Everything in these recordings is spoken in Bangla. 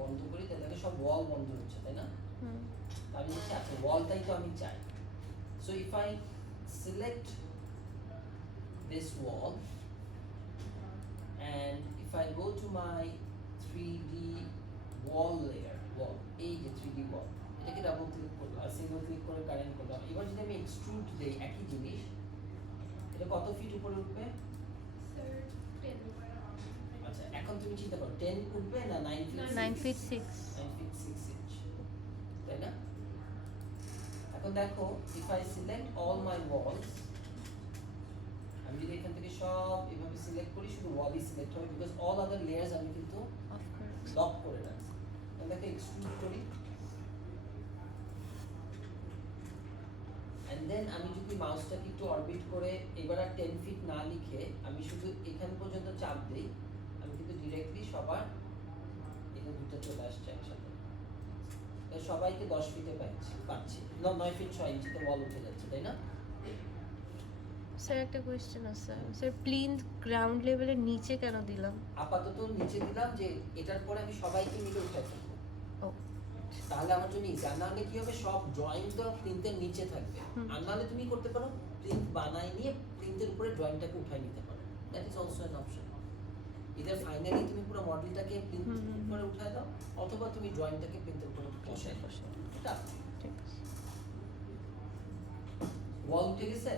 বন্ধ করি তাহলে দেখো সব ওয়াল বন্ধ হচ্ছে, তাই না? আমি বলছি আচ্ছা ওয়ালটাই তো আমি চাই। So if I select this wall and if I go to my 3D wall layer, wall, এই যে 3D wall, এটাকে ডাবল ক্লিক করলাম আর সিঙ্গেল ক্লিক করে কারেন্ট করলাম। এবার যদি আমি এক্সট্রুড দেই একই জিনিস, এটা কত ফিট উপরে উঠবে? স্যার 10 আচ্ছা এখন তুমি চিন্তা করো 10 উঠবে না 9 ফিট? 9 feet 6. 9 feet 6 inch, তাই না? এখন দেখো if I select all my walls, আমি যদি এখান থেকে সব এভাবে সিলেক্ট করি শুধু ওয়ালই সিলেক্ট হবে বিকজ অল আদার লেয়ার্স আমি কিন্তু Of course. লক করে রাখছি। তাহলে দেখো এক্সট্রুড করি এন্ড দেন আমি যদি মাউসটাকে একটু অরবিট করে এবার আর 10 ফিট না লিখে আমি শুধু এখান পর্যন্ত চাপ দিই, আমি কিন্তু ডিরেক্টলি সবার এখানে দুটো চলে আসছে একসাথে। সবাইকে 10 ফিটে পাচ্ছি 9 ফিট 6 ইঞ্চিতে ওয়াল উঠে যাচ্ছে, তাই না? স্যার একটা কোয়েশ্চেন আছে স্যার, প্লিন্থ গ্রাউন্ড লেভেলের নিচে কেন দিলাম? আপাতত নিচে দিলাম যে এটার পরে আমি সবাইকে মিলে উঠে ফেলবো, ও তাহলে আমার জন্য ইজি। আর নাহলে কি হবে সব ড্রয়িং তো প্রিন্টের নিচে থাকবে, আর নাহলে তুমি করতে পারো প্রিন্ট বানাই নিয়ে প্রিন্টের উপরে ড্রয়িংটাকে উঠাই নিতে পারো, that is also an option. Either finally তুমি পুরো মডেলটাকে প্রিন্ট করে উঠায় দাও অথবা তুমি ড্রয়িংটাকে প্রিন্টের উপরে বসাই বসে এটা ঠিক আছে। ওয়াল উঠে গেছে।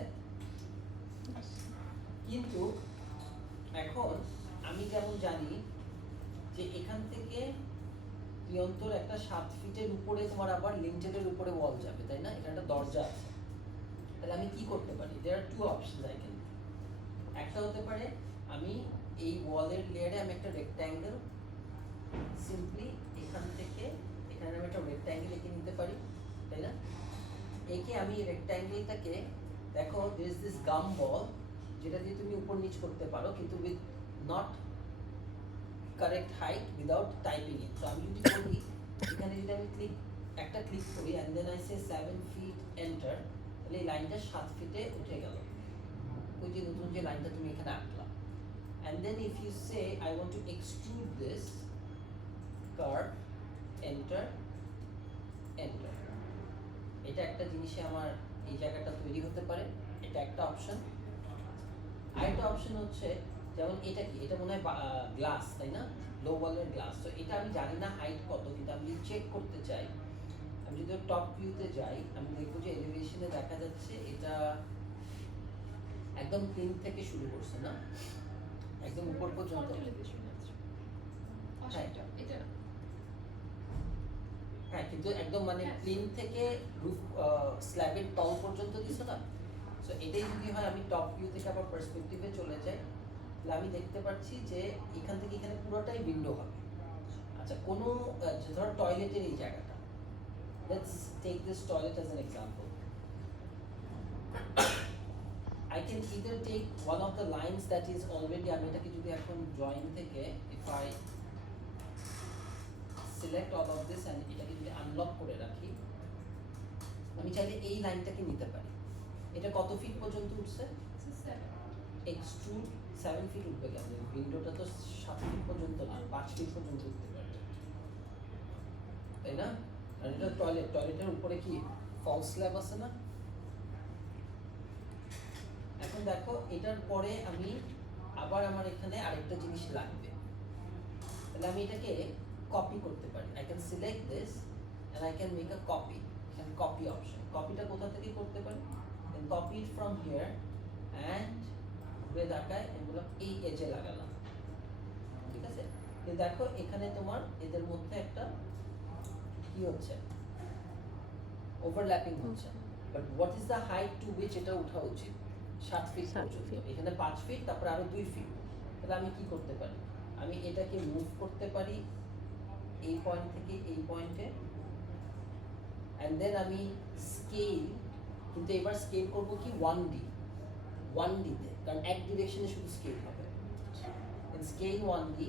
কিন্তু এখন আমি যেমন জানি যে এখান থেকে প্রিয়ন্তর একটা 7 ফিটের উপরে তোমার আবার লিঙ্টেলের উপরে ওয়াল যাবে, তাই না? এখানে একটা দরজা আছে। তাহলে আমি কি করতে পারি? দেয়ার আর টু অপশনস আই ক্যান। একটা হতে পারে আমি এই ওয়ালের লেয়ারে আমি একটা রেক্ট্যাঙ্গেল সিম্পলি এখান থেকে এখানে আমি একটা রেক্ট্যাঙ্গেল এঁকে নিতে পারি, তাই না? এঁকে আমি রেক্ট্যাঙ্গেলটাকে দেখো দিস দিস গাম বল যেটা দিয়ে তুমি উপর নিচ করতে পারো কিন্তু with not correct height without typing it. তো আমি যদি করি এখানে যদি আমি একটা ক্লিক করি and then I say 7 feet enter, তাহলে এই লাইনটা 7 ফিটে উঠে গেল, ওই যে নতুন যে লাইনটা তুমি এখানে আঁকলা। And then if you say I want to extrude this curve, enter enter, এটা একটা জিনিসে আমার এই জায়গাটা তৈরি হতে পারে, এটা একটা অপশন। আরেকটা অপশন হচ্ছে যেমন এটা কি, এটা মনে হয় গ্লাস, তাই না? লো ওয়ালের গ্লাস। তো এটা আমি জানি না হাইট কত, কিন্তু আমি যদি চেক করতে চাই, আমি যদি টপ ভিউতে যাই আমি দেখবো যে এলিভেশনে দেখা যাচ্ছে এটা একদম প্লিন্থ থেকে শুরু করছে না, একদম উপর পর্যন্ত। আচ্ছা এটা হ্যাঁ কিন্তু একদম মানে প্লিন্থ থেকে রুফ স্ল্যাবের তল পর্যন্ত দিছো না। সো এটাই যদি হয় আমি টপ ভিউ থেকে আবার পার্সপেক্টিভে চলে যাই, তাহলে আমি দেখতে পাচ্ছি যে এখান থেকে এখানে পুরোটাই উইন্ডো হবে। আচ্ছা কোনো ধরো টয়লেটের এই জায়গাটা, let's take this toilet as an example. I can either take one of the lines that is already, আমি এটাকে যদি এখন ড্রয়িং থেকে if I select all of this and এটাকে যদি আনলক করে রাখি, আমি চাইলে এই লাইনটাকে নিতে পারি। এটা কত ফিট পর্যন্ত উঠছে? এক্সট্রুড 7 ফিট উঠবে কেন? উইন্ডোটা তো 7 ফিট পর্যন্ত না, 5 ফিট পর্যন্ত উঠতে পারবে, তাই না? আর এটা টয়লেট, টয়লেটের উপরে কি ফলস স্ল্যাব আছে না? এখন দেখো এটার পরে আমি আবার আমার এখানে আরেকটা জিনিস লাগবে, তাহলে আমি এটাকে কপি করতে পারি। I can select this and I can make a copy. এখানে কপি অপশন, কপিটা কোথা থেকে করতে পারি? Then copy it from here and ঘুরে দেখায় এগুলো এই এজে লাগালাম, ঠিক আছে? কিন্তু দেখো এখানে তোমার এদের মধ্যে একটা কি হচ্ছে, ওভারল্যাপিং হচ্ছে। But what is the height to which এটা ওঠা উচিত? 7 ফিট 7 পর্যন্ত। feet। এখানে 5 ফিট, তারপর আরো 2 ফিট। তাহলে আমি কি করতে পারি? আমি এটাকে মুভ করতে পারি এই পয়েন্ট থেকে এই পয়েন্টে, অ্যান্ড দেন আমি স্কেল, কিন্তু এবার স্কেল করব কি 1D তে, কারণ এক ডিরেকশনে শুধু স্কেল হবে। স্কেল 1D,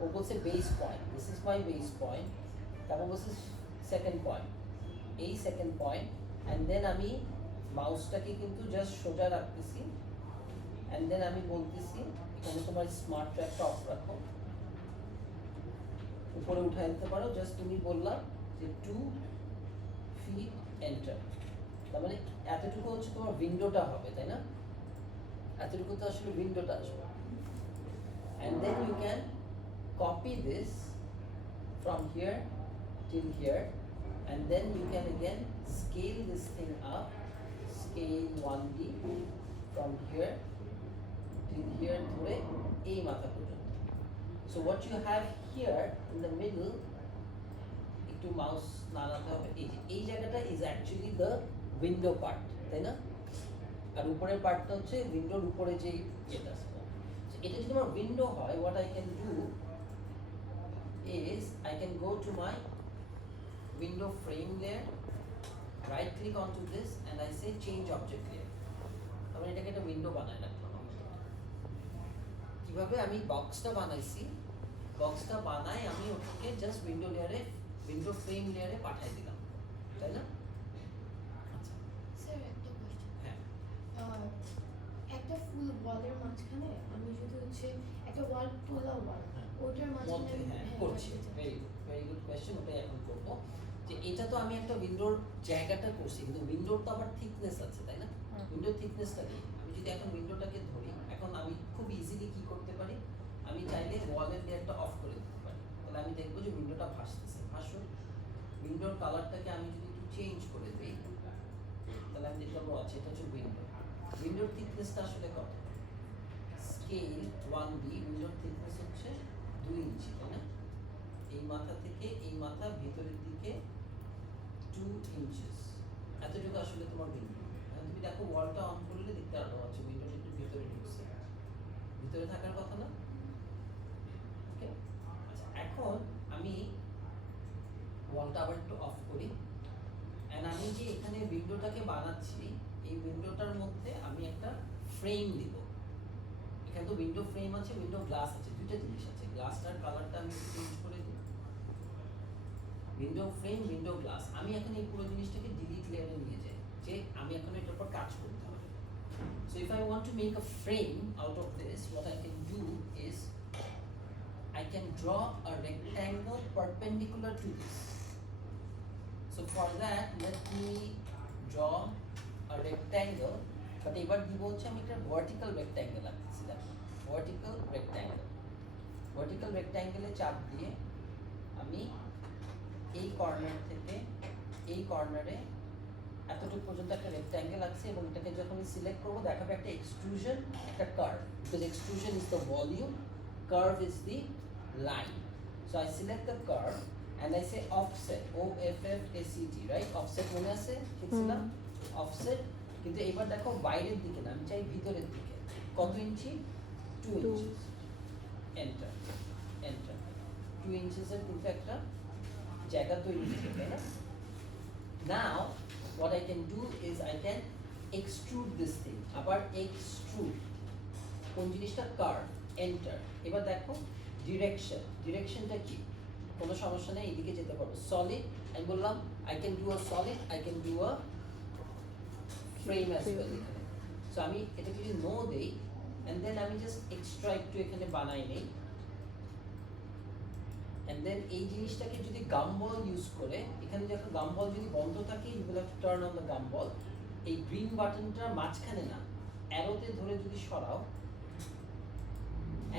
ও বলছে base point, this is my base point, তারপর বলছে সেকেন্ড পয়েন্ট, এই সেকেন্ড পয়েন্ট, অ্যান্ড দেন আমি মাউসটাকে কিন্তু জাস্ট সোজা রাখতেছি, অ্যান্ড দেন আমি বলতেছি এখানে তোমার স্মার্ট ট্র্যাকটা অফ রাখো, উপরে উঠায় দিতে পারো, জাস্ট তুমি বললা যে 2 feet এন্টার। তার মানে এতটুকু হচ্ছে তোমার উইন্ডোটা হবে, তাই না? এতটুকু তো আসলে উইন্ডোটা আসবে। And then you can copy this from here till here, and then you can again scale this thing up, scale 1b from here till here ধরে এই মাথা পর্যন্ত। So what you have here in the middle, একটু মাউস নাড়াতে হবে, এই জায়গাটা is actually the window part, তাই না? আর উপরের পার্টটা হচ্ছে উইন্ডোর উপরে যে এটা আছে। এটা যদি আমার উইন্ডো হয়, what I can do is I can go to my window frame layer, right click onto this and I say change object layer. আমি এটাকে একটা উইন্ডো বানাই রাখলাম। কিভাবে আমি বক্সটা বানাইছি, বক্সটা বানাই আমি ওটাকে জাস্ট উইন্ডো লেয়ারে, উইন্ডো ফ্রেম লেয়ারে পাঠিয়ে দিলাম, তাই না? আচ্ছা, স্যার একটা কোশ্চেন, হ্যাঁ একটা ফুল ওয়ালের মাঝখানে আমি যদি হচ্ছে একটা ওয়াল তোলা ওয়াল ওটার মাঝখানে মধ্যে, আমি- হ্যাঁ হ্যাঁ, করছি, রাখতে চাই। Very good question. ওটাই এখন করবো যে এটা তো আমি একটা উইন্ডোর জায়গাটা করছি, কিন্তু উইন্ডোর তো আবার থিকনেস আছে, তাই না? উইন্ডোর থিকনেসটা কি? আমি যদি এখন উইন্ডোটাকে ধরি, এখন আমি খুব ইজিলি কি করতে পারি, আমি চাইলে ওয়ালের লেয়ারটা অফ করে দিতে পারি, তাহলে আমি দেখবো যে উইন্ডোটা ভাসতেছে। ভাসুন, উইন্ডোর কালারটাকে আমি যদি একটু চেঞ্জ করে দিই, তাহলে আমি দেখতে পাবো আচ্ছা এটা হচ্ছে উইন্ডো। উইন্ডোর থিকনেসটা আসলে কত? স্কেল 1b, উইন্ডোর থিকনেস হচ্ছে 2 ইঞ্চি, তাই না? এই মাথা থেকে এই মাথা ভিতরের দিকে 2 ইঞ্চেস, এতটুকু আসলে তোমার উইন্ডো। তুমি দেখো ওয়ালটা অন করলে দেখতে আরো আছে উইন্ডোটা একটু ভিতরে ঢুকছে, ভিতরে থাকার কথা না? ওকে, আচ্ছা এখন আমি ওয়ালটা আবার একটু অফ করি, এন্ড আমি যে এখানে উইন্ডোটাকে বানাচ্ছি, এই উইন্ডোটার মধ্যে আমি একটা ফ্রেম দিব। এখানে তো উইন্ডো ফ্রেম আছে, উইন্ডো গ্লাস আছে, দুইটা জিনিস আছে। গ্লাসটার কালারটা আমি চেঞ্জ করে দিই, উইন্ডো ফ্রেম, উইন্ডো গ্লাস। আমি এখন এই পুরো জিনিসটাকে ডিলিট লেয়ারে নিয়ে যাই, যে আমি এখন এটার উপর কাজ করতে হবে। So if I want to make a frame out of this, what I can do is I can draw a rectangle perpendicular to this. So for that, let me draw a rectangle, but এবার দিব হচ্ছে আমি একটা vertical rectangle আঁকতেছিলাম, vertical rectangle। vertical rectangle এ চাপ দিয়ে আমি এই কর্নার থেকে এই কর্নারে এতটুকু পর্যন্ত একটা রেক্ট্যাঙ্গেল আছে, এবং এটাকে যখন সিলেক্ট করবো দেখাবে একটা এক্সট্রুশন, একটা curve, because extrusion is the volume, curve is the line. So I select the curve and I say offset, OFFACT, right? Offset মনে আছে লিখছিলাম, অফসেট। কিন্তু এবার দেখো বাইরের দিকে না, আমি চাই ভিতরের দিকে। কত ইঞ্চি? 2 ইঞ্চেস। Enter, enter. 2 ইঞ্চেসের কিন্তু একটা জায়গা তৈরি হবে, তাই না? Now what I can do is I can extrude this thing, আবার extrude কোন জিনিসটা? Curve, enter. এবার দেখো ডিরেকশন, ডিরেকশনটা কি? কোনো সমস্যা নেই, এদিকে যেতে পারবো। সলিড, আমি বললাম I can do a solid, I can do a frame as well এখানে। সো আমি এটাকে যদি নো দেই, and then আমি জাস্ট এক্সট্রা একটু এখানে বানাই নেই, and then এই জিনিসটাকে যদি গাম্বল ইউজ করে, এখানে দেখো গাম্বল যদি বন্ধ থাকে, you will have to turn on the gumball। এই গ্রিন বাটনটার মাঝখানে না, অ্যারোতে ধরে যদি সরাও,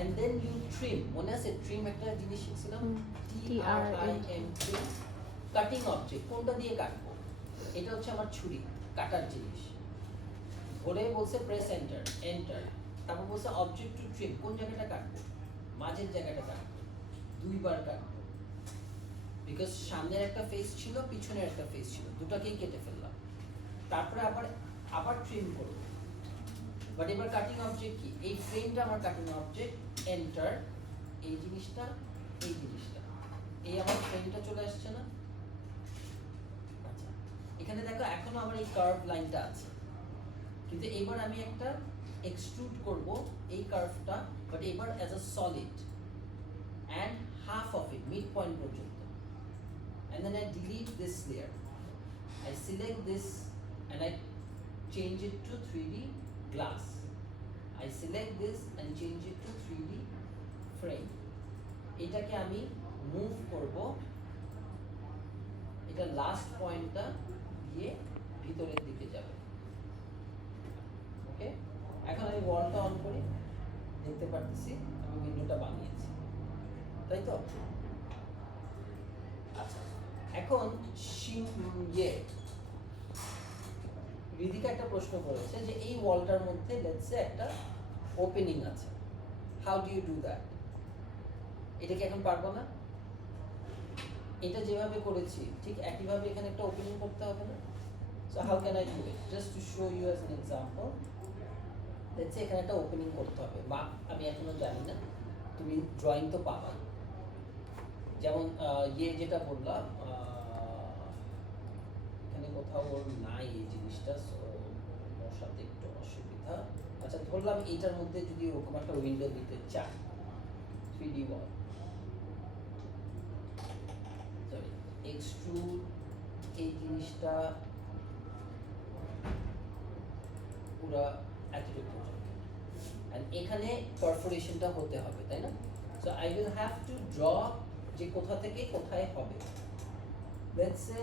and then you trim, মনে আছে ট্রিম একটা জিনিস শিখছিলাম, TRIM, trim, কাটিং অবজেক্ট। কোনটা দিয়ে কাটবো? এটা হচ্ছে আমার ছুরি, কাটার জিনিস। ধরে বলছে প্রেস এন্টার, এন্টার, তারপর বলছে অবজেক্ট টু ট্রিম, কোন জায়গাটা কাটবো? মাঝের জায়গাটা কাটবো, 2 বার কাটবো, বিকজ সামনের একটা ফেস ছিল, পিছনের একটা ফেস ছিল, দুটাকেই কেটে ফেললাম। তারপরে আবার ট্রিম করব। বাট এবার কাটিং অবজেক্ট কি? এই ফ্রেমটা আমার কাটিং অবজেক্ট, এন্টার, এই জিনিসটা, এই জিনিসটা, এই আমার ফ্রেমটা চলে আসছে না? আচ্ছা, এখানে দেখো এখনো আমার এই কার্ভ লাইনটা আছে, কিন্তু এবার আমি একটা এক্সট্রুড করব এই কার্ভটা, বাট এবার as a solid, and half of it, midpoint পর্যন্ত, and then I delete this layer, I select this and I change it to 3D glass, I select this and change it to 3D frame। এটাকে আমি মুভ করব, এটা লাস্ট পয়েন্টটা দিয়ে ভিতরের দিকে যাবে। ওকে, এখন আমি ওয়ালটা অন করি, দেখতে পাচ্ছি আমি উইন্ডোটা বানিয়েছি, তাই তো? আচ্ছা, এখন রিদিকা একটা প্রশ্ন করেছে যে এই ওয়ালটার মধ্যে লেটস সে একটা ওপেনিং আছে, how do you do that? এটা কি এখন পারবো না? এটা যেভাবে করেছি ঠিক একইভাবে এখানে একটা ওপেনিং করতে হবে না? So how can I do it? Just to show you as an example, let's say এখানে একটা ওপেনিং করতে হবে, মাপ আমি এখনো জানি না, তুমি ড্রয়িং তো পাবা। যেমন যেটা বললাম, এখানে কোথাও ওর নাই এই জিনিসটা, সো ওর সাথে একটু অসুবিধা। আচ্ছা, ধরলাম এইটার মধ্যে যদি ওরকম একটা উইন্ডো দিতে চাই, 3D ওয়াল, সরি এক্সট্রুড, এই জিনিসটা পুরা এতটুকু পর্যন্ত, and এখানে পারফোরেশনটা হতে হবে, তাই না? So I will have to draw যে কোথা থেকে কোথায় হবে। Let's say